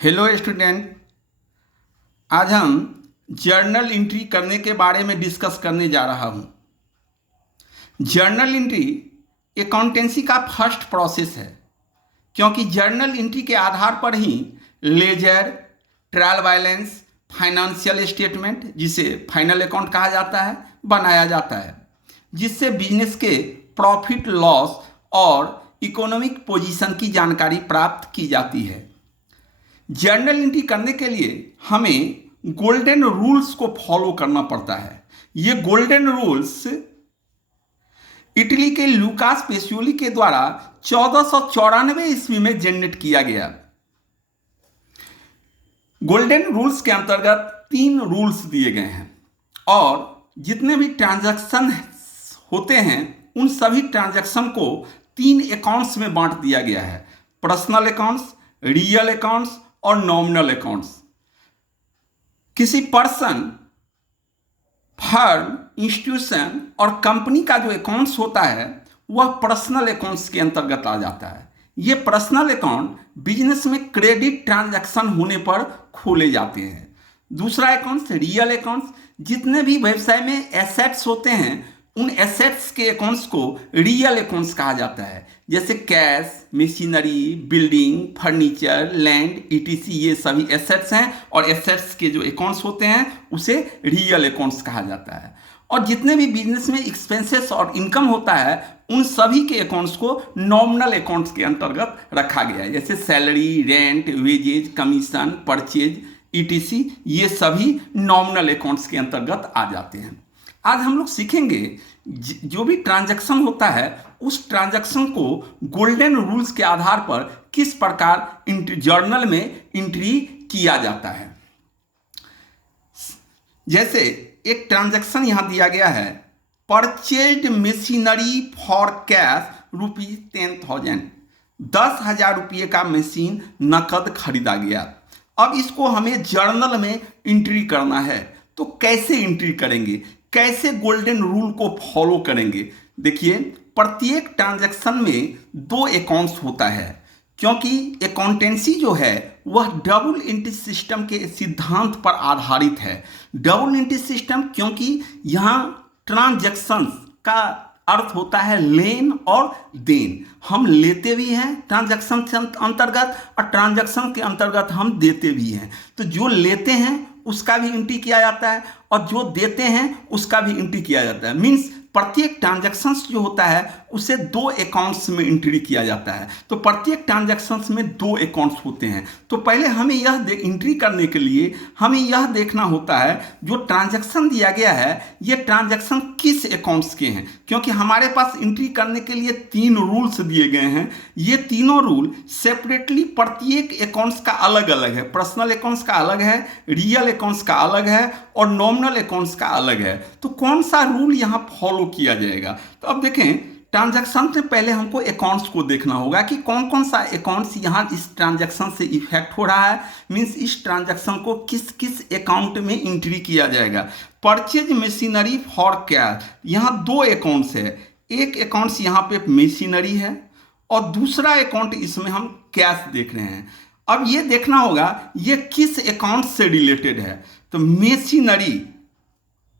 Hello student. आज हम journal entry करने के बारे में डिस्कस करने जा रहा हूँ। जर्नल एंट्री अकाउंटेंसी का फर्स्ट प्रोसेस है, क्योंकि जर्नल एंट्री के आधार पर ही ledger, trial balance, financial statement, जिसे फाइनल अकाउंट कहा जाता है, बनाया जाता है, जिससे बिजनेस के प्रॉफिट लॉस और इकोनॉमिक पोजीशन की जानकारी प्राप्त की जाती है। जर्नल एंट्री करने के लिए हमें गोल्डन रूल्स को फॉलो करना पड़ता है। ये गोल्डन रूल्स इटली के लूकास पेसियोली के द्वारा 1494 ईस्वी में जनरेट किया गया। गोल्डन रूल्स के अंतर्गत 3 रूल्स दिए गए हैं और जितने भी ट्रांजैक्शन होते हैं उन सभी ट्रांजैक्शन को 3 अकाउंट्स में बांट दिया गया है: पर्सनल अकाउंट्स, रियल अकाउंट्स और नॉमिनल अकाउंट्स। किसी पर्सन, फर्म, इंस्टीट्यूशन और कंपनी का जो अकाउंट्स होता है वह पर्सनल अकाउंट्स के अंतर्गत आ जाता है। ये पर्सनल अकाउंट बिजनेस में क्रेडिट ट्रांजैक्शन होने पर खोले जाते हैं। दूसरा अकाउंट्स रियल अकाउंट्स, जितने भी व्यवसाय में एसेट्स होते हैं उन एसेट्स के अकाउंट्स को रियल अकाउंट्स कहा जाता है, जैसे cash, machinery, building, furniture, land, etc. ये सभी एसेट्स हैं और एसेट्स के जो अकाउंट्स होते हैं उसे रियल अकाउंट्स कहा जाता है। और जितने भी बिजनेस में एक्सपेंसेस और इनकम होता है उन सभी के अकाउंट्स को नॉमिनल अकाउंट्स के अंतर्गत रखा गया है, जैसे salary, rent, wages, commission, purchase, ETC. ये सभी नॉमिनल अकाउंट्स के अंतर्गत आ जाते हैं। आज हम लोग सीखेंगे जो भी ट्रांजैक्शन होता है उस ट्रांजैक्शन को गोल्डन रूल्स के आधार पर किस प्रकार जर्नल में एंट्री किया जाता है। जैसे एक ट्रांजैक्शन यहां दिया गया है, परचेज्ड मशीनरी फॉर कैश ₹10,000। 10,000 रुपये का मशीन नकद खरीदा गया। अब इसको हमें जर्नल में एंट्री करना है, तो कैसे एंट्री करेंगे, कैसे गोल्डन रूल को फॉलो करेंगे? देखिए, प्रत्येक ट्रांजैक्शन में 2 अकाउंट्स होता है, क्योंकि अकाउंटेंसी जो है वह डबल एंट्री सिस्टम के सिद्धांत पर आधारित है। डबल एंट्री सिस्टम क्योंकि यहाँ ट्रांजैक्शंस का अर्थ होता है लेन और देन। हम लेते भी हैं ट्रांजैक्शन के अंतर्गत और ट्रांजैक्शन के अंतर्गत हम देते भी हैं। तो जो लेते हैं उसका भी एंट्री किया जाता है और जो देते हैं उसका भी एंट्री किया जाता है। मीन्स प्रत्येक ट्रांजैक्शंस जो होता है उसे 2 अकाउंट्स में एंट्री किया जाता है। तो प्रत्येक ट्रांजैक्शंस में 2 अकाउंट्स होते हैं। तो पहले हमें यह एंट्री करने के लिए हमें यह देखना होता है जो ट्रांजैक्शन दिया गया है ये ट्रांजैक्शन किस अकाउंट्स के हैं, क्योंकि हमारे पास एंट्री करने के लिए 3 रूल्स दिए गए हैं। ये तीनों रूल सेपरेटली प्रत्येक अकाउंट्स का अलग अलग है। पर्सनल अकाउंट्स का अलग है, रियल अकाउंट्स का अलग है और नॉमिनल अकाउंट्स का अलग है। तो कौन सा रूल यहाँ फॉलो किया जाएगा? तो अब देखें, ट्रांजैक्शन से पहले हमको अकाउंट्स को देखना होगा कि कौन कौन सा अकाउंट्स यहाँ इस ट्रांजैक्शन से इफेक्ट हो रहा है। मीन्स इस ट्रांजैक्शन को किस किस अकाउंट में एंट्री किया जाएगा। परचेज मशीनरी फॉर कैश, यहाँ 2 अकाउंट्स है। एक अकाउंट्स यहाँ पे मशीनरी है और दूसरा अकाउंट इसमें हम कैश देख रहे हैं। अब ये देखना होगा ये किस अकाउंट से रिलेटेड है। तो मशीनरी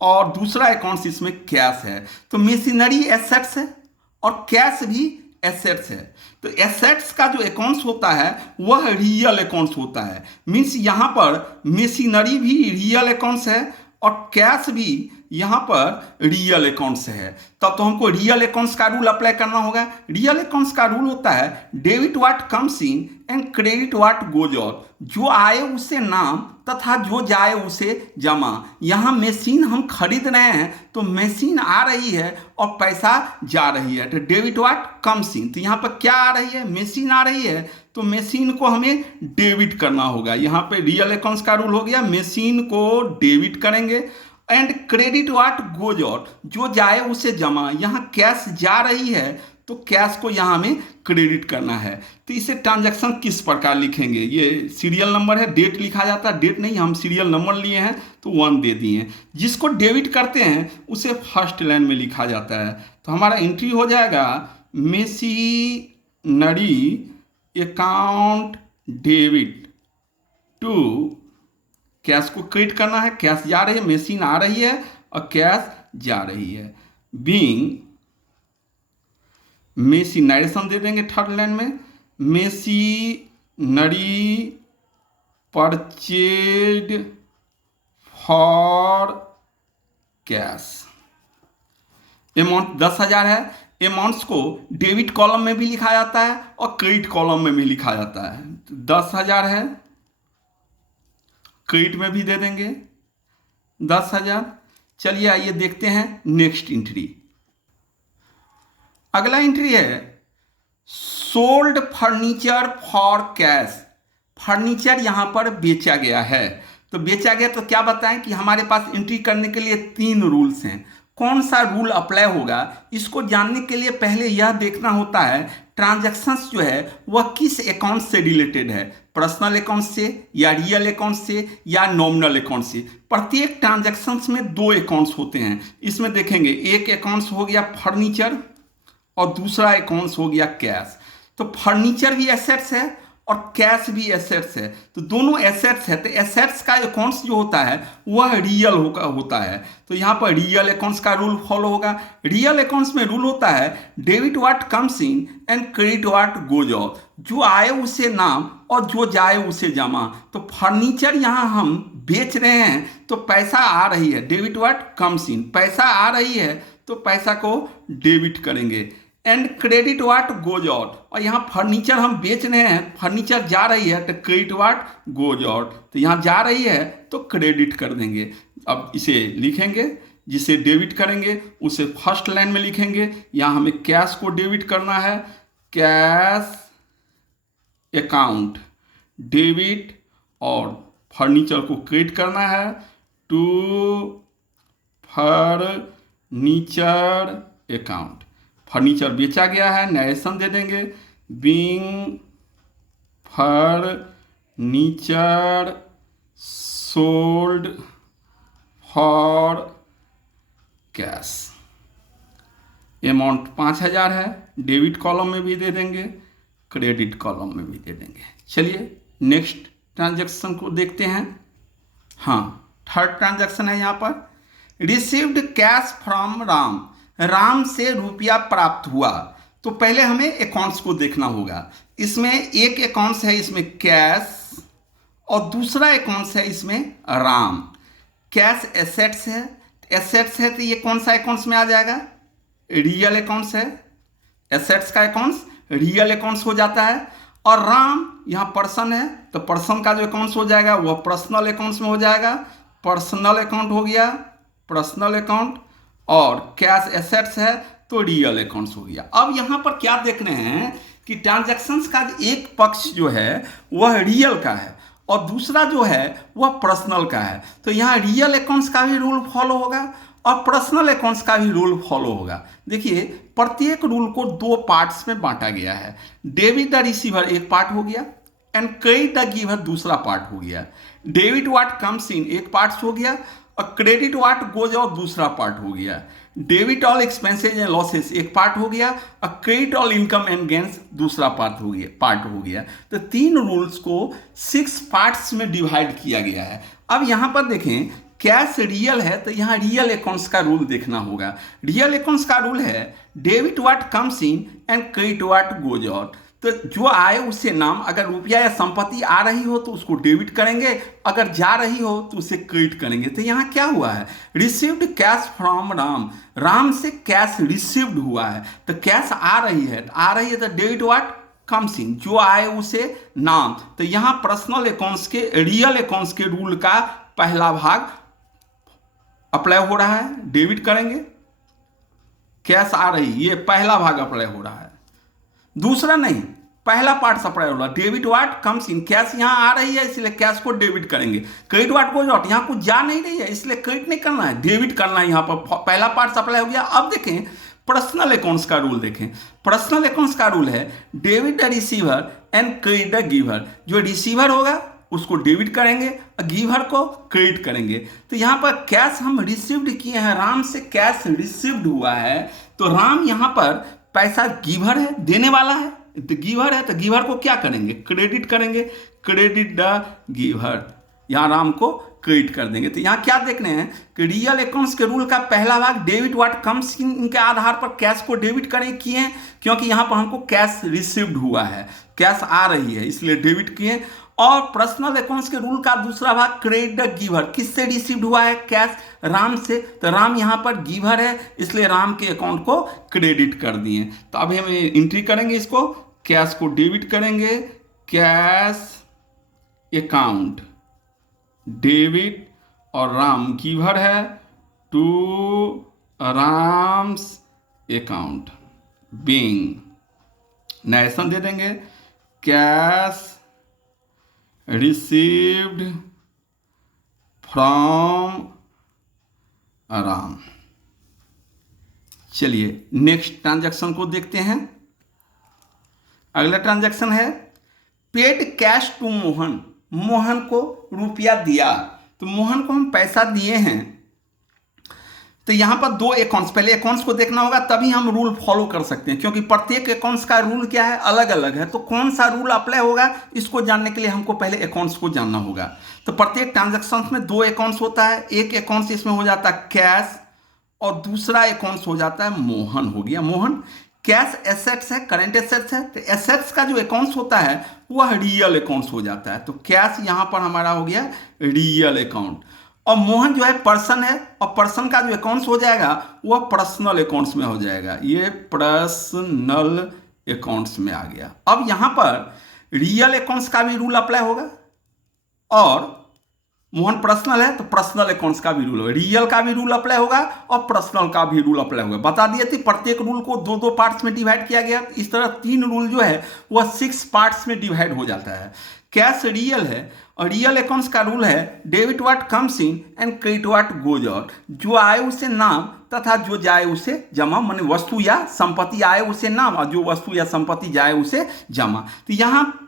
और दूसरा अकाउंट्स इसमें कैश है। तो मशीनरी एसेट्स है और कैश भी एसेट्स है। तो एसेट्स का जो अकाउंट्स होता है वह रियल अकाउंट्स होता है। मीन्स यहाँ पर मशीनरी भी रियल अकाउंट्स है और कैश भी यहाँ पर रियल अकाउंट्स है। तब तो हमको रियल अकाउंट्स का रूल अप्लाई करना होगा। रियल अकाउंट्स का रूल होता है debit what comes in and credit what goes out. जो आए उसे नाम तथा जो जाए उसे जमा। यहाँ मशीन हम खरीद रहे हैं तो मशीन आ रही है और पैसा जा रही है। तो डेबिट व्हाट कम्स इन, तो यहाँ पर क्या आ रही है? मशीन आ रही है, तो मशीन को हमें डेबिट करना होगा। यहाँ पे रियल अकाउंट्स का रूल हो गया, मशीन को डेबिट करेंगे। And credit what goes out, जो जाए उसे जमा। यहाँ कैश जा रही है तो कैश को यहाँ हमें क्रेडिट करना है। तो इसे ट्रांजैक्शन किस प्रकार लिखेंगे? ये सीरियल नंबर है, डेट लिखा जाता है। डेट नहीं, हम सीरियल नंबर लिए हैं तो 1 दे दिए हैं। जिसको डेबिट करते हैं उसे फर्स्ट लाइन में लिखा जाता है। तो हमारा एंट्री हो जाएगा machinery account debit to, cash को क्रेडिट करना है, कैश जा रही है, मशीन आ रही है और कैश जा रही है। बीइंग, मेशिनरी दे देंगे थर्ड लाइन में, machinery purchase for cash. Amount 10,000 है। अमाउंट्स को डेबिट कॉलम में भी लिखा जाता है और क्रेडिट कॉलम में भी लिखा जाता है। 10,000 है, क्रेडिट में भी दे देंगे 10,000। चलिए आइए देखते हैं नेक्स्ट एंट्री। अगला एंट्री है sold furniture for cash. Furniture यहां पर बेचा गया है। तो बेचा गया तो क्या बताएं कि हमारे पास एंट्री करने के लिए 3 रूल्स हैं। कौन सा रूल अप्लाई होगा इसको जानने के लिए पहले यह देखना होता है ट्रांजैक्शंस जो है वह किस अकाउंट से रिलेटेड है, पर्सनल अकाउंट से या रियल अकाउंट से या नॉमिनल अकाउंट से। प्रत्येक ट्रांजैक्शंस में 2 अकाउंट्स होते हैं। इसमें देखेंगे एक अकाउंट्स हो गया फर्नीचर और दूसरा अकाउंट्स हो गया कैश। तो फर्नीचर भी एसेट्स है और कैश भी एसेट्स है, तो दोनों एसेट्स है। तो एसेट्स का अकाउंट्स जो होता है वह रियल होता है। तो यहाँ पर रियल अकाउंट्स का रूल फॉलो होगा। रियल अकाउंट्स में रूल होता है debit what comes in and credit what goes out. जो आए उसे नाम और जो जाए उसे जमा। तो फर्नीचर यहाँ हम बेच रहे हैं तो पैसा आ रही है, डेबिट व्हाट कम्स इन, पैसा आ रही है तो पैसा को डेबिट करेंगे। And credit what goes out, और यहाँ फर्नीचर हम बेच रहे हैं, फर्नीचर जा रही है तो क्रेडिट वाट गोज आउट। तो यहाँ जा रही है तो क्रेडिट कर देंगे। अब इसे लिखेंगे, जिसे डेबिट करेंगे उसे फर्स्ट लाइन में लिखेंगे। यहाँ हमें कैश को डेबिट करना है, कैश अकाउंट डेबिट, और फर्नीचर को क्रेडिट करना है टू फर्नीचर अकाउंट। फर्नीचर बेचा गया है, नरेशन दे देंगे being furniture sold for cash. Amount 5,000 है, डेबिट कॉलम में भी दे देंगे, क्रेडिट कॉलम में भी दे देंगे। चलिए नेक्स्ट ट्रांजैक्शन को देखते हैं। हाँ, थर्ड ट्रांजैक्शन है यहाँ पर, received cash from Ram. Ram से रुपया प्राप्त हुआ। तो पहले हमें अकाउंट्स को देखना होगा। इसमें एक अकाउंट्स है इसमें कैश और दूसरा अकाउंट्स है इसमें राम। कैश एसेट्स है, एसेट्स है तो ये कौन सा अकाउंट्स में आ जाएगा, रियल अकाउंट्स है। एसेट्स का अकाउंट्स रियल अकाउंट्स हो जाता है। और राम यहाँ पर्सन है तो पर्सन का जो अकाउंट्स हो जाएगा वह पर्सनल अकाउंट्स में हो जाएगा। पर्सनल अकाउंट हो गया, पर्सनल अकाउंट, और कैश एसेट्स है तो रियल अकाउंट्स हो गया। अब यहाँ पर क्या देख रहे हैं कि ट्रांजैक्शंस का एक पक्ष जो है वह रियल का है और दूसरा जो है वह पर्सनल का है। तो यहाँ रियल अकाउंट्स का भी रूल फॉलो होगा और पर्सनल अकाउंट्स का भी रूल फॉलो होगा। देखिए प्रत्येक रूल को 2 पार्ट्स में बांटा गया है। डेबिट द रिसीवर एक पार्ट हो गया एंड क्रेडिट द गिवर दूसरा पार्ट हो गया। डेबिट व्हाट कम्स इन एक पार्ट हो गया और क्रेडिट व्हाट गोज आउट दूसरा पार्ट हो गया। Debit all expenses and losses एक पार्ट हो गया और credit all income and gains दूसरा पार्ट हो गया। तो 3 रूल्स को 6 पार्ट्स में डिवाइड किया गया है। अब यहाँ पर देखें कैश रियल है तो यहाँ रियल अकाउंट्स का रूल देखना होगा। रियल अकाउंट्स का रूल है debit what comes in and credit what goes out. तो जो आए उससे नाम, अगर रुपया या संपत्ति आ रही हो तो उसको डेबिट करेंगे, अगर जा रही हो तो उसे क्रेडिट करेंगे। तो यहाँ क्या हुआ है, received cash from Ram, Ram से कैश रिसीव्ड हुआ है तो कैश आ रही है तो डेबिट व्हाट कम्स इन, जो आए उसे नाम। तो यहाँ पर्सनल अकाउंट्स के रियल अकाउंट्स के रूल का पहला भाग अप्लाई हो रहा है, डेबिट करेंगे, कैश आ रही, ये पहला भाग अप्लाई हो रहा है। दूसरा नहीं, पहला पार्ट सप्लाई होगा, debit what comes in, cash यहाँ आ रही है इसलिए कैश को डेबिट करेंगे। क्रेडिट व्हाट गोज आउट, यहाँ कुछ जा नहीं रही है इसलिए क्रेडिट नहीं करना है, डेबिट करना है। यहाँ पर पहला पार्ट सप्लाई हो गया। अब देखें पर्सनल अकाउंट्स का रूल देखें। पर्सनल अकाउंट्स का रूल है debit the receiver and credit the giver. जो रिसीवर होगा उसको डेबिट करेंगे और गिवर को क्रेडिट करेंगे। तो यहाँ पर कैश हम रिसीव्ड किए हैं, राम से कैश रिसीव्ड हुआ है तो राम यहाँ पर पैसा गिवर है, देने वाला है, तो गिवर है तो गिवर को क्या करेंगे, क्रेडिट करेंगे, क्रेडिट द गिवर, यहाँ राम को क्रेडिट कर देंगे। तो यहाँ क्या देख रहे हैं कि रियल अकाउंट्स के रूल का पहला भाग डेबिट व्हाट कम्स इन के आधार पर कैश को डेबिट करें किए हैं, क्योंकि यहाँ पर हमको कैश रिसीव्ड हुआ है, कैश आ रही है, इसलिए डेबिट किए। और पर्सनल अकाउंट्स के रूल का दूसरा भाग क्रेडिट द गिवर, किससे रिसीव्ड हुआ है कैश, राम से, तो राम यहाँ पर गिवर है इसलिए राम के अकाउंट को क्रेडिट कर दिए। तो अभी हम एंट्री करेंगे, इसको कैश को डेबिट करेंगे, कैश अकाउंट डेबिट, और राम गिवर है, टू राम्स अकाउंट बीइंग, नेशन दे देंगे, कैश रिसीव्ड फ्रॉम राम। चलिए नेक्स्ट ट्रांजैक्शन को देखते हैं। अगला ट्रांजैक्शन है paid cash to Mohan, Mohan को रुपया दिया, तो मोहन को हम पैसा दिए हैं। तो यहाँ पर दो अकाउंट्स, पहले अकाउंट्स को देखना होगा तभी हम रूल फॉलो कर सकते हैं, क्योंकि प्रत्येक अकाउंट्स का रूल क्या है, अलग अलग है। तो कौन सा रूल अप्लाई होगा इसको जानने के लिए हमको पहले अकाउंट्स को जानना होगा। तो प्रत्येक ट्रांजैक्शन में दो अकाउंट्स होता है, एक अकाउंट्स इसमें हो जाता है कैश और दूसरा अकाउंट्स हो जाता है मोहन। हो गया मोहन। कैश एसेट्स है, करंट एसेट्स है, तो एसेट्स का जो अकाउंट्स होता है वह रियल अकाउंट्स हो जाता है। तो कैश यहाँ पर हमारा हो गया रियल अकाउंट, और मोहन जो है पर्सन है, और पर्सन का जो अकाउंट्स हो जाएगा वह पर्सनल अकाउंट्स में हो जाएगा, ये पर्सनल अकाउंट्स में आ गया। अब यहाँ पर रियल अकाउंट्स का भी रूल अप्लाई होगा, और मोहन पर्सनल है तो पर्सनल अकाउंट्स का भी रूल होगा, रियल का भी रूल अप्लाई होगा और पर्सनल का भी रूल अप्लाई होगा। बता दिए थे प्रत्येक रूल को दो दो पार्ट्स में डिवाइड किया गया, इस तरह तीन रूल जो है वह 6 पार्ट्स में डिवाइड हो जाता है। कैश रियल है, और रियल अकाउंट्स का रूल है debit what comes in and credit what goes out, जो आए उसे नाम तथा जो जाए उसे जमा, माने वस्तु या संपत्ति आए उसे नाम और जो वस्तु या संपत्ति जाए उसे जमा। तो यहाँ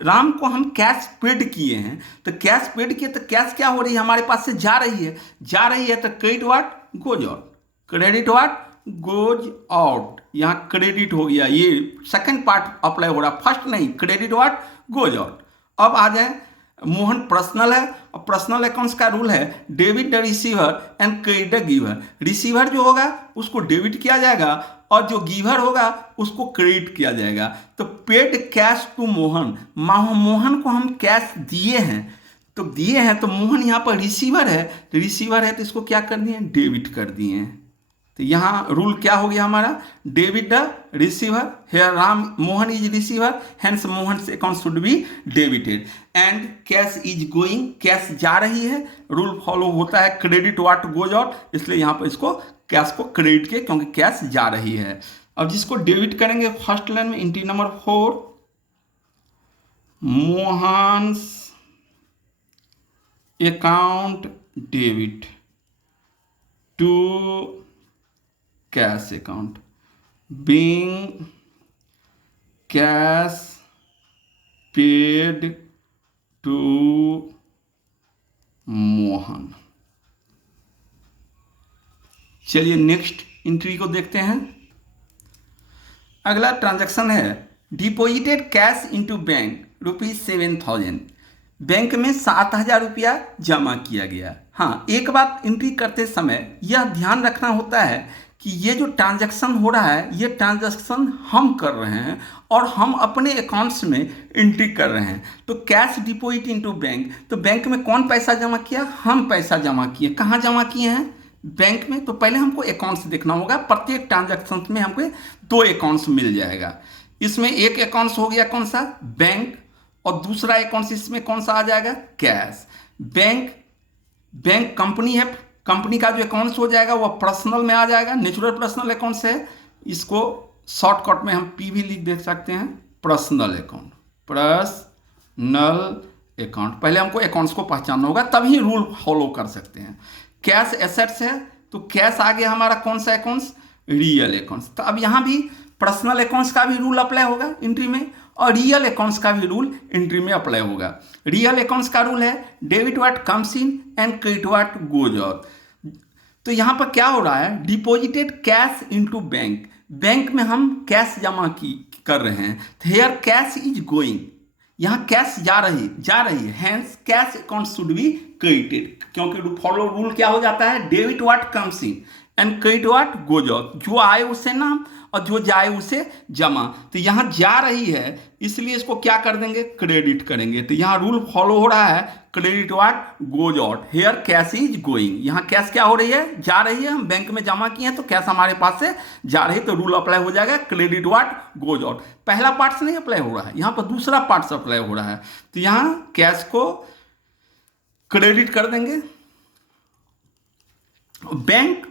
राम को हम कैश पेड किए हैं, तो कैश पेड किए तो कैश क्या हो रही है हमारे पास से जा रही है, तो credit what goes out, credit what goes out, यहाँ क्रेडिट हो गया, ये सेकंड पार्ट अप्लाई हो रहा, फर्स्ट नहीं, क्रेडिट व्हाट गोज आउट। अब आ जाए मोहन पर्सनल है, और पर्सनल अकाउंट्स का रूल है debit the receiver and credit the giver, receiver जो होगा उसको डेबिट किया जाएगा और जो गिवर होगा उसको क्रेडिट किया जाएगा। तो paid cash to Mohan, Mohan को हम कैश दिए हैं, तो मोहन यहाँ पर रिसीवर है, तो इसको क्या कर दिए, डेबिट कर दिए हैं। तो यहाँ रूल क्या हो गया हमारा, debit the receiver, here Ram Mohan is receiver, hence Mohan से account should be debited, and cash is going, cash जा रही है, रूल फॉलो होता है क्रेडिट व्हाट गोज आउट, इसलिए यहाँ पर इसको कैश को क्रेडिट के, क्योंकि कैश जा रही है। अब जिसको डेबिट करेंगे फर्स्ट लाइन में entry number 4, Mohan's account debit to cash account being cash paid to Mohan. चलिए नेक्स्ट एंट्री को देखते हैं। अगला ट्रांजैक्शन है deposited cash into bank ₹7,000, bank में 7,000 रुपया जमा किया गया। हाँ, एक बात एंट्री करते समय यह ध्यान रखना होता है कि ये जो ट्रांजैक्शन हो रहा है ये ट्रांजैक्शन हम कर रहे हैं और हम अपने अकाउंट्स में एंट्री कर रहे हैं। तो कैश डिपॉजिट इनटू बैंक, तो बैंक में कौन पैसा जमा किया, हम पैसा जमा किए। कहाँ जमा किए हैं, बैंक में। तो पहले हमको अकाउंट्स देखना होगा, प्रत्येक ट्रांजैक्शन में हमको 2 अकाउंट्स मिल जाएगा। इसमें एक अकाउंट्स हो गया कौन सा, बैंक, और दूसरा अकाउंट्स इसमें कौन सा आ जाएगा, कैश। बैंक कंपनी है, कंपनी का जो अकाउंट्स हो जाएगा वह पर्सनल में आ जाएगा, नेचुरल पर्सनल अकाउंट्स है, इसको शॉर्टकट में हम पी भी लिख देख सकते हैं, पर्सनल अकाउंट, पर्सनल अकाउंट। पहले हमको अकाउंट्स को पहचानना होगा तभी रूल फॉलो कर सकते हैं। कैश एसेट्स है, तो कैश आ गया हमारा कौन सा अकाउंट्स, रियल अकाउंट्स। तो अब यहाँ भी पर्सनल अकाउंट्स का भी रूल अप्लाई होगा एंट्री में, और रियल अकाउंट्स का भी रूल एंट्री में अप्लाई होगा। रियल अकाउंट्स का रूल है debit what comes in and credit what goes out. तो यहाँ पर क्या हो रहा है, deposited cash into bank, bank में हम कैश जमा कर रहे हैं। हेयर कैश इज गोइंग, यहाँ कैश जा रही है, hence cash account should be credited, क्योंकि फॉलो रूल क्या हो जाता है, debit what comes in and credit what goes out, जो आए उसे नाम और जो जाए उसे जमा। तो यहाँ जा रही है इसलिए इसको क्या कर देंगे, क्रेडिट करेंगे। तो यहाँ रूल फॉलो हो रहा है, credit what goes out, here cash is going, यहाँ कैश क्या हो रही है, जा रही है, हम बैंक में जमा किए हैं तो कैश हमारे पास से जा रही है, तो रूल अप्लाई हो जाएगा, क्रेडिट व्हाट गोज आउट। पहला पार्ट से नहीं अप्लाई हो रहा है, यहाँ पर दूसरा पार्ट से अप्लाई हो रहा है। तो यहाँ कैश को क्रेडिट कर देंगे। बैंक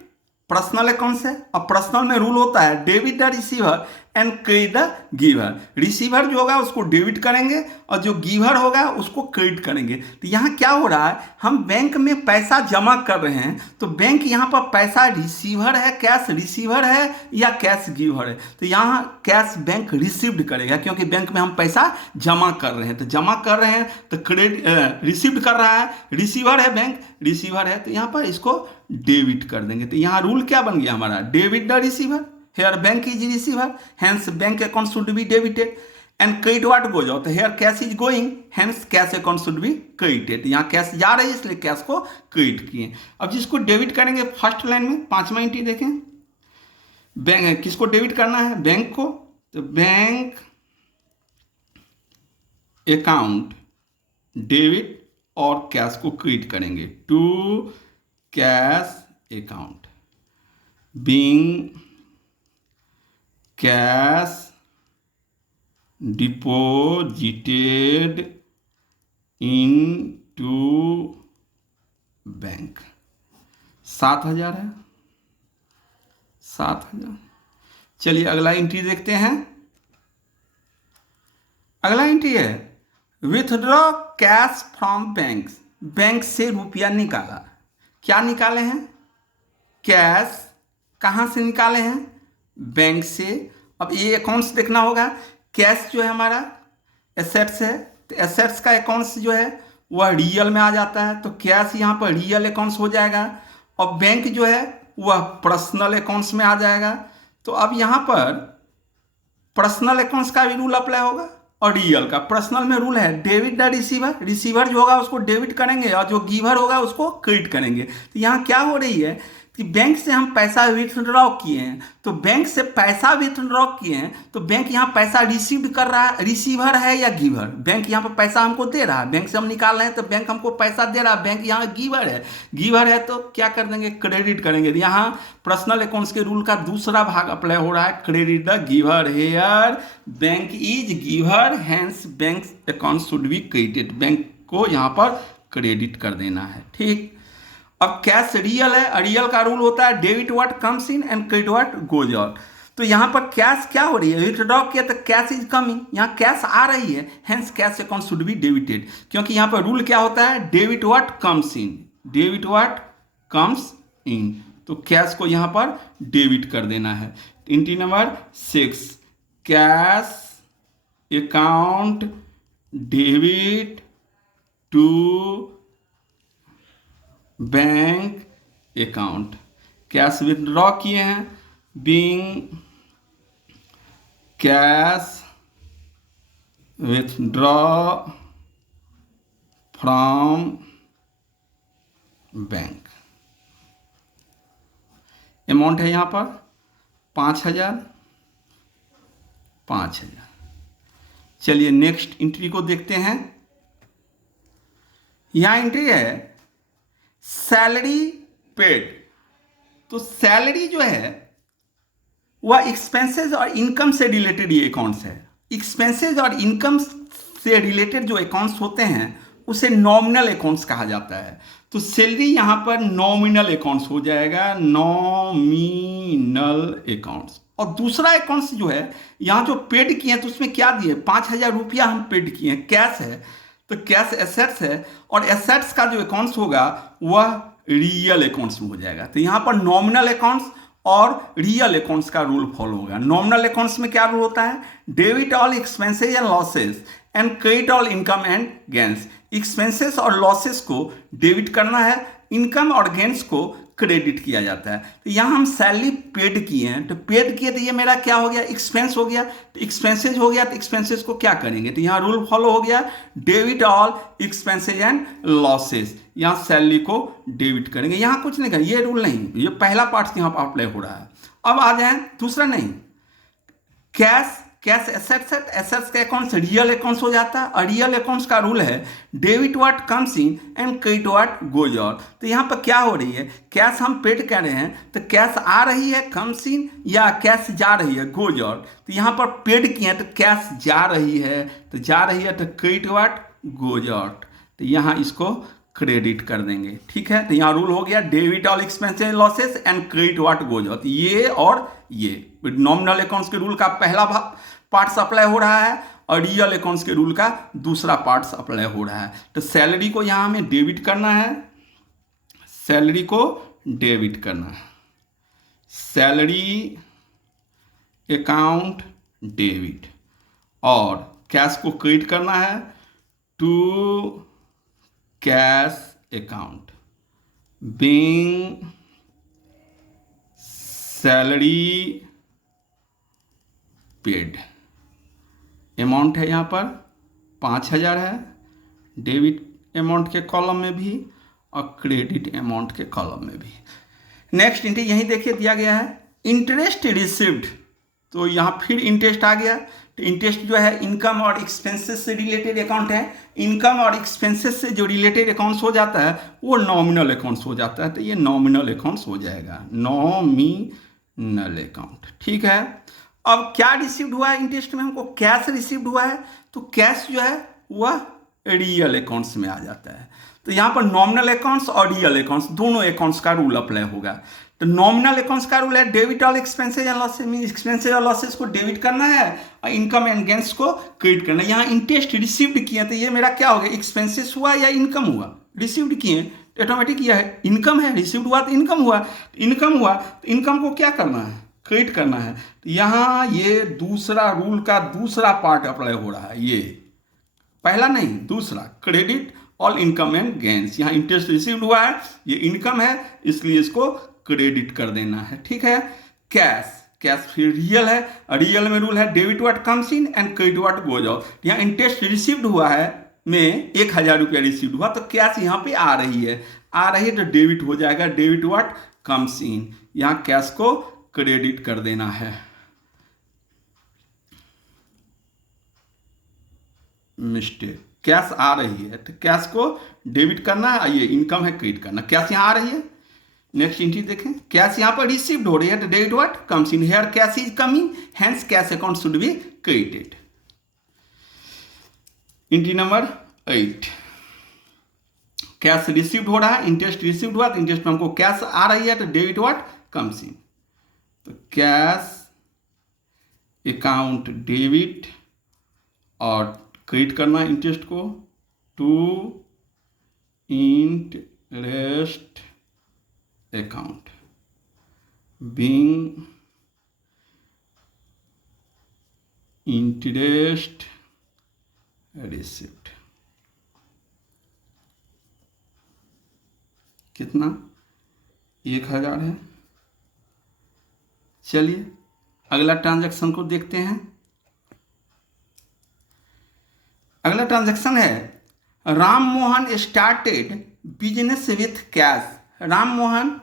पर्सनल अकाउंट है, और पर्सनल में रूल होता है debit the receiver and credit the giver, receiver जो होगा उसको डेबिट करेंगे और जो गिवर होगा उसको क्रेडिट करेंगे। तो यहाँ क्या हो रहा है, हम बैंक में पैसा जमा कर रहे हैं, तो बैंक यहाँ पर पैसा रिसीवर है, कैश रिसीवर है या कैश गिवर है, तो यहाँ कैश बैंक रिसीव्ड करेगा, क्योंकि बैंक में हम पैसा जमा कर रहे हैं। तो जमा कर रहे हैं तो क्रेडिट रिसीव्ड कर रहा है, रिसीवर है बैंक, रिसीवर है, तो यहाँ पर इसको डेबिट कर देंगे। तो यहाँ रूल क्या बन गया हमारा, debit the receiver, here bank is receiver, hence bank account should be debited and credit what goes out, here cash is going, hence cash account should be credited. यहाँ कैश जा रही है इसलिए कैश को क्रेडिट किए। अब जिसको debit करेंगे फर्स्ट लाइन में 5वां एंट्री देखें, बैंक किसको डेबिट करना है, बैंक को, तो बैंक अकाउंट डेबिट और कैश को क्रेडिट करेंगे to cash account, being cash deposited into bank. 7,000 है, 7,000। चलिए अगला एंट्री देखते हैं। अगला एंट्री है withdraw cash from bank, bank से रुपया निकाला। क्या निकाले हैं, कैश, कहाँ से निकाले हैं, बैंक से। अब ये अकाउंट्स देखना होगा, कैश जो है हमारा एसेट्स है, तो एसेट्स का अकाउंट्स जो है वह रियल में आ जाता है, तो कैश यहाँ पर रियल अकाउंट्स हो जाएगा, और बैंक जो है वह पर्सनल अकाउंट्स में आ जाएगा। तो अब यहाँ पर पर्सनल अकाउंट्स का भी रूल अप्लाई होगा और रियल का। पर्सनल में रूल है डेबिट द रिसीवर, रिसीवर जो होगा उसको डेबिट करेंगे और जो गिवर होगा उसको क्रेडिट करेंगे। तो यहाँ क्या हो रही है कि बैंक से हम पैसा विथड्रॉ किए हैं, तो बैंक से पैसा विथड्रॉ किए हैं, तो बैंक यहाँ पैसा रिसीव कर रहा है, रिसीवर है या गिवर, बैंक यहाँ पर पैसा हमको दे रहा है, बैंक से हम निकाल रहे हैं तो बैंक हमको पैसा दे रहा है, बैंक यहाँ गिवर है, गिवर है तो क्या कर देंगे, क्रेडिट करेंगे। यहाँ पर्सनल अकाउंट्स के रूल का दूसरा भाग अप्लाई हो रहा है, credit the giver, here bank is giver, hence bank account should be credited, bank को यहाँ पर क्रेडिट कर देना है। ठीक, अब कैश रियल है, रियल का रूल होता है debit what comes in and credit what goes out. तो यहाँ पर कैश क्या हो रही है, विथड्रॉ किया तो कैश इज कमिंग, यहाँ कैश आ रही है, hence cash account should be debited, क्योंकि यहाँ पर रूल क्या होता है, debit what comes in, debit what comes in, तो कैश को यहाँ पर डेबिट कर देना है। Entry number 6, cash account debit to bank account, cash withdraw किए हैं, being cash withdraw from bank. Amount है यहाँ पर 5,000, 5,000। चलिए नेक्स्ट एंट्री को देखते हैं। यहाँ एंट्री है सैलरी पेड, तो सैलरी जो है वह एक्सपेंसेस और इनकम से रिलेटेड ये अकाउंट्स है। एक्सपेंसेस और इनकम से रिलेटेड जो अकाउंट्स होते हैं उसे नॉमिनल अकाउंट्स कहा जाता है। तो सैलरी यहाँ पर नॉमिनल अकाउंट्स हो जाएगा, नॉमिनल अकाउंट्स। और दूसरा अकाउंट्स जो है यहाँ जो पेड किए हैं तो उसमें क्या दिए, 5,000 रुपया हम पेड किए हैं, कैश है, तो कैश एसेट्स है, और एसेट्स का जो अकाउंट्स होगा वह रियल अकाउंट्स में हो जाएगा। तो यहाँ पर नॉमिनल अकाउंट्स और रियल अकाउंट्स का रूल फॉलो होगा। नॉमिनल अकाउंट्स में क्या रूल होता है, debit all expenses and losses and credit all income and gains, expenses और लॉसेस को डेबिट करना है, इनकम और गेन्स को क्रेडिट किया जाता है। तो यहाँ हम सैलरी पेड किए हैं, तो पेड किए तो ये मेरा क्या हो गया, एक्सपेंस हो गया। तो एक्सपेंसेज हो गया, तो एक्सपेंसेस को क्या करेंगे, तो यहाँ रूल फॉलो हो गया, debit all expenses and losses. यहाँ सैलरी को डेबिट करेंगे, यहाँ कुछ नहीं करेंगे, ये रूल नहीं, ये पहला पार्ट यहाँ पर अप्लाई हो रहा है। अब आ जाए दूसरा, नहीं कैश एसेट्स है, एसेट्स का अकाउंट्स रियल अकाउंट्स हो जाता है। और रियल अकाउंट्स का रूल है debit what comes in and credit what goes out. तो यहाँ पर क्या हो रही है, कैश हम पेड कर रहे हैं तो कैश आ रही है कम्स इन, या कैश जा रही है गोज आउट। तो यहाँ पर पेड किए हैं तो कैश जा रही है, तो क्रेडिट व्हाट गोज आउट, तो यहाँ इसको क्रेडिट कर देंगे। ठीक है, तो यहाँ रूल हो गया debit all expenses losses and credit what goes out. ये और ये नॉमिनल अकाउंट्स के रूल का पहला पार्ट्स अप्लाई हो रहा है और रियल अकाउंट्स के रूल का दूसरा पार्ट्स अप्लाई हो रहा है। तो सैलरी को यहाँ हमें डेबिट करना है, सैलरी को डेबिट करना है, सैलरी अकाउंट डेबिट, और कैश को क्रेडिट करना है to cash account being salary paid. Amount है यहाँ पर 5,000 है, डेबिट अमाउंट के कॉलम में भी और क्रेडिट अमाउंट के कॉलम में भी। नेक्स्ट एंट्री यहीं देखिए दिया गया है इंटरेस्ट रिसीव्ड, तो यहाँ फिर इंटरेस्ट आ गया। तो इंटरेस्ट जो है इनकम और एक्सपेंसेस से रिलेटेड अकाउंट है, इनकम और एक्सपेंसेस से जो रिलेटेड अकाउंट्स हो जाता है वो नॉमिनल अकाउंट्स हो जाता है, तो ये नॉमिनल अकाउंट्स हो जाएगा, नॉमिनल अकाउंट। ठीक है, अब क्या रिसीव्ड हुआ है इंटरेस्ट में, हमको कैश रिसीव्ड हुआ है, तो कैश जो है वह रियल अकाउंट्स में आ जाता है। तो यहाँ पर नॉमिनल अकाउंट्स और रियल अकाउंट्स दोनों अकाउंट्स का रूल अप्लाई होगा। तो नॉमिनल अकाउंट्स का रूल है debit all expenses and losses, mean expenses और लॉसेस को डेबिट करना है और इनकम एंड गेन्स को क्रेडिट करना है। यहाँ इंटरेस्ट रिसीव्ड किए तो ये मेरा क्या हो गया, एक्सपेंसेस हुआ या इनकम हुआ, रिसीव्ड किए ऑटोमेटिक यह है इनकम है, रिसीव्ड हुआ तो इनकम हुआ, इनकम हुआ तो इनकम को क्या करना है, क्रेडिट करना है। तो यहाँ ये दूसरा रूल का दूसरा पार्ट अप्लाई हो रहा है, ये पहला नहीं दूसरा, credit all income and gains. यहाँ इंटरेस्ट रिसीव्ड हुआ है, ये इनकम है, इसलिए इसको क्रेडिट कर देना है। ठीक है, कैश फिर रियल है, रियल में रूल है debit what comes in and credit what goes out. यहाँ इंटरेस्ट रिसीव्ड हुआ है में 1,000 रुपया रिसीव्ड हुआ, तो कैश यहाँ पे आ रही है तो डेबिट हो जाएगा, डेबिट व्हाट कम्स इन, यहाँ कैश को क्रेडिट कर देना है। मिस्टेक, कैश आ रही है तो कैश को डेबिट करना है, ये इनकम है क्रेडिट करना, कैश यहाँ आ रही है। नेक्स्ट एंट्री देखें, कैश यहाँ पर रिसीव्ड हो रही है तो debit what comes in, here cash is coming, hence cash account should be credited. Entry number 8, cash received हो रहा है, इंटरेस्ट रिसीव्ड हुआ तो इंटरेस्ट में हमको कैश आ रही है तो डेबिट व्हाट कम्स इन, तो कैश अकाउंट डेबिट और क्रेडिट करना इंटरेस्ट को to interest account being interest receipt. कितना, 1,000 है। चलिए अगला ट्रांजैक्शन को देखते हैं। अगला ट्रांजैक्शन है Ram Mohan started business with cash. Ram Mohan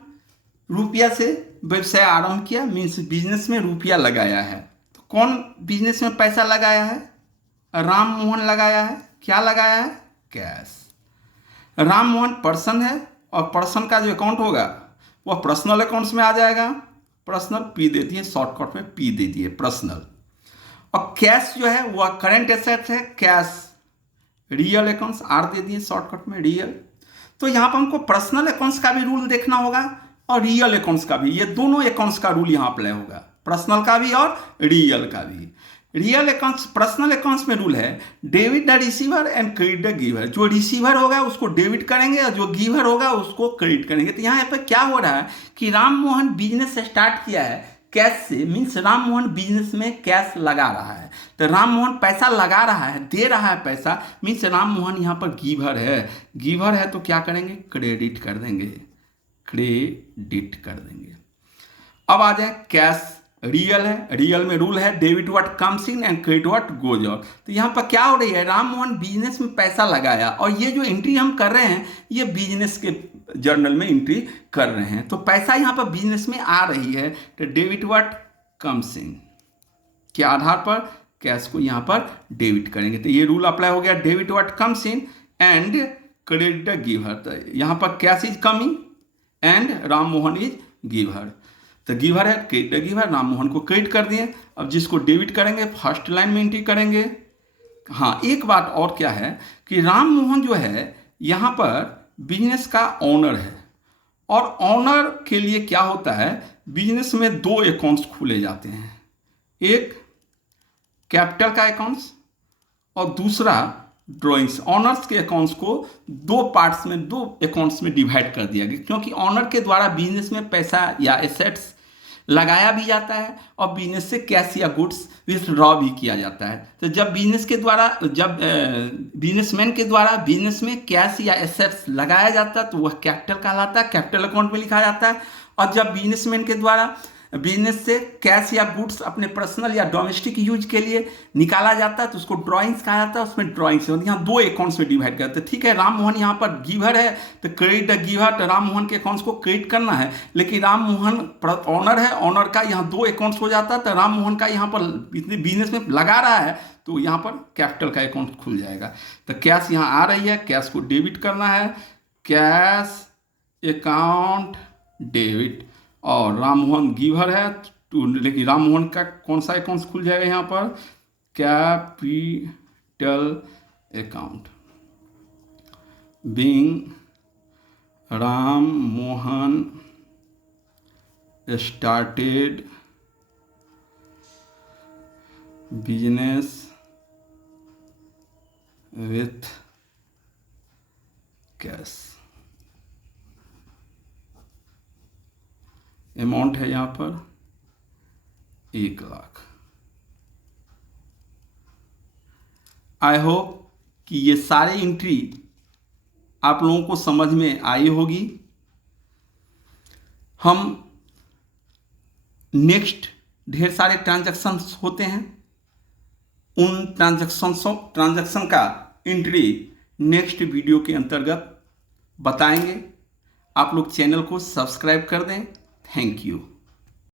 रुपया से व्यवसाय आरंभ किया, मीन्स बिजनेस में रुपया लगाया है। तो कौन बिजनेस में पैसा लगाया है, राम मोहन लगाया है। क्या लगाया है, कैश। राम मोहन पर्सन है और पर्सन का जो अकाउंट होगा वह पर्सनल अकाउंट्स में आ जाएगा, पर्सनल पी दे दिए, शॉर्टकट में पी दे दिए पर्सनल। और कैश जो है वह करेंट एसेट्स है, कैश रियल अकाउंट्स आर दे दिए शॉर्टकट में रियल। तो यहाँ पर हमको पर्सनल अकाउंट्स का भी रूल देखना होगा और रियल अकाउंट्स का भी, ये दोनों अकाउंट्स का रूल यहाँ अप्लाई होगा, पर्सनल का भी और रियल का भी। रियल अकाउंट्स, पर्सनल अकाउंट्स में रूल है debit the receiver and credit the giver. जो रिसीवर होगा उसको डेबिट करेंगे और जो गिवर होगा उसको क्रेडिट करेंगे। तो यहाँ पर क्या हो रहा है कि राम मोहन बिजनेस स्टार्ट किया है कैश से, मीन्स राम मोहन बिजनेस में कैश लगा रहा है, तो राम मोहन पैसा लगा रहा है, दे रहा है पैसा, मीन्स राम मोहन यहाँ पर गिवर है। गिवर है तो क्या करेंगे, क्रेडिट कर देंगे, क्रेडिट कर देंगे। अब आ जाए कैश रियल है, रियल में रूल है debit what comes in and credit what goes out. तो यहाँ पर क्या हो रही है, राम मोहन बिजनेस में पैसा लगाया और ये जो एंट्री हम कर रहे हैं ये बिजनेस के जर्नल में एंट्री कर रहे हैं, तो पैसा यहाँ पर बिजनेस में आ रही है, तो डेबिट व्हाट कम्स इन के आधार पर कैश को यहाँ पर डेबिट करेंगे। तो ये रूल अप्लाई हो गया, debit what comes in and credit the giver. तो यहाँ पर cash is coming and Ram Mohan is giver, तो गिवर है क्रेडिट गिवर, राम मोहन को क्रेडिट कर दिए। अब जिसको डेबिट करेंगे फर्स्ट लाइन में एंट्री करेंगे। हाँ, एक बात और क्या है कि राम मोहन जो है यहाँ पर बिजनेस का ओनर है, और ओनर के लिए क्या होता है, बिजनेस में दो अकाउंट्स खुले जाते हैं, एक कैपिटल का अकाउंट्स और दूसरा ड्रॉइंग्स। ऑनर्स के अकाउंट्स को दो पार्ट्स में, दो अकाउंट्स में डिवाइड कर दिया गया, क्योंकि ऑनर के द्वारा बिजनेस में पैसा या एसेट्स लगाया भी जाता है और बिजनेस से कैश या गुड्स विथड्रॉ भी किया जाता है। तो जब बिजनेस के द्वारा, जब बिजनेसमैन के द्वारा बिजनेस में कैश या एसेट्स लगाया जाता है तो वह कैपिटल कहलाता है, कैपिटल अकाउंट में लिखा जाता है। और जब बिजनेसमैन के द्वारा बिजनेस से कैश या गुड्स अपने पर्सनल या डोमेस्टिक यूज के लिए निकाला जाता है तो उसको ड्राइंग्स कहा जाता है, उसमें ड्राइंग्स यहाँ दो अकाउंट्स में डिवाइड करते हैं। ठीक है, राम मोहन यहाँ पर गिवर है तो क्रेडिट द गिवर, तो राम मोहन के अकाउंट्स को क्रेडिट करना है, लेकिन राम मोहन ऑनर है, ऑनर का यहाँ दो अकाउंट्स हो जाता है, तो राम मोहन का यहाँ पर बिजनेस में लगा रहा है तो यहाँ पर कैपिटल का अकाउंट खुल जाएगा। तो कैश यहाँ आ रही है, कैश को डेबिट करना है, कैश अकाउंट डेबिट, और राम मोहन गिवर है तो, लेकिन राम मोहन का कौन सा अकाउंट खुल जाएगा यहाँ पर, capital account. Being Ram Mohan started business with cash, amount है यहाँ पर 1 लाख। आई होप कि ये सारे एंट्री आप लोगों को समझ में आई होगी। हम नेक्स्ट ढेर सारे ट्रांजैक्शंस होते हैं, उन ट्रांजैक्शन का एंट्री नेक्स्ट वीडियो के अंतर्गत बताएंगे। आप लोग चैनल को सब्सक्राइब कर दें। Thank you.